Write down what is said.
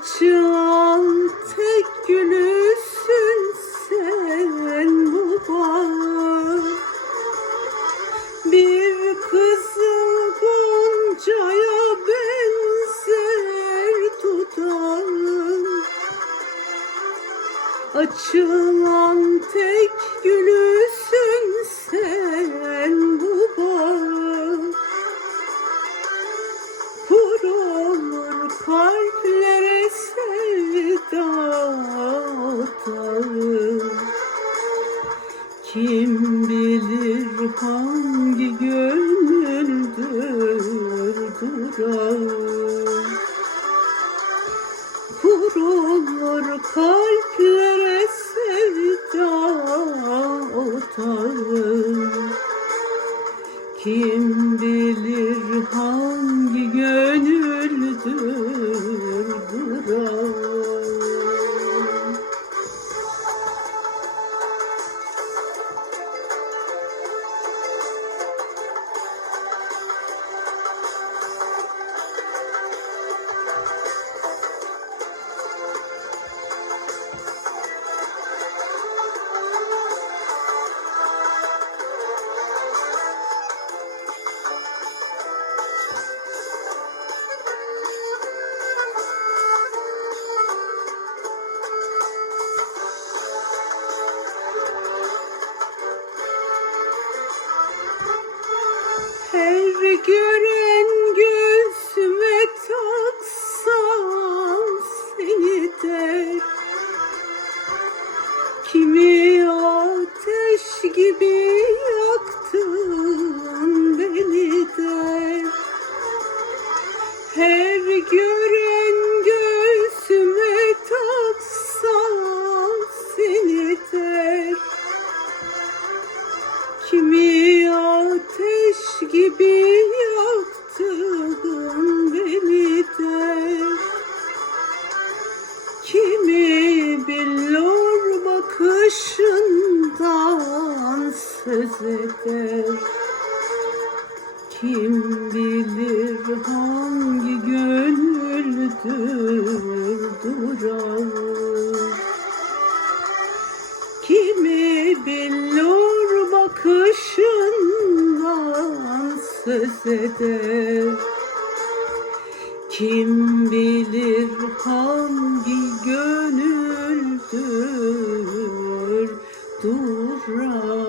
Açan tek gülüsün sen bu bağ. Bir kızıl goncaya benzer dudağın Açılan tek gülüsün sen bu bağ. Kur olur kalplere otağım Kim bilir hangi gönüldür durağım. Kurulur kalplere sevda otağım Kim bilir gören gözüme taksam seni der Kimi ateş gibi yaktın beni der Her gören gözüme taksam seni der Kimi ateş gibi yaktın beni de. Kimi billur bakışından söz eder. Kim bilir hangi eder Kim bilir hangi gönüldür durar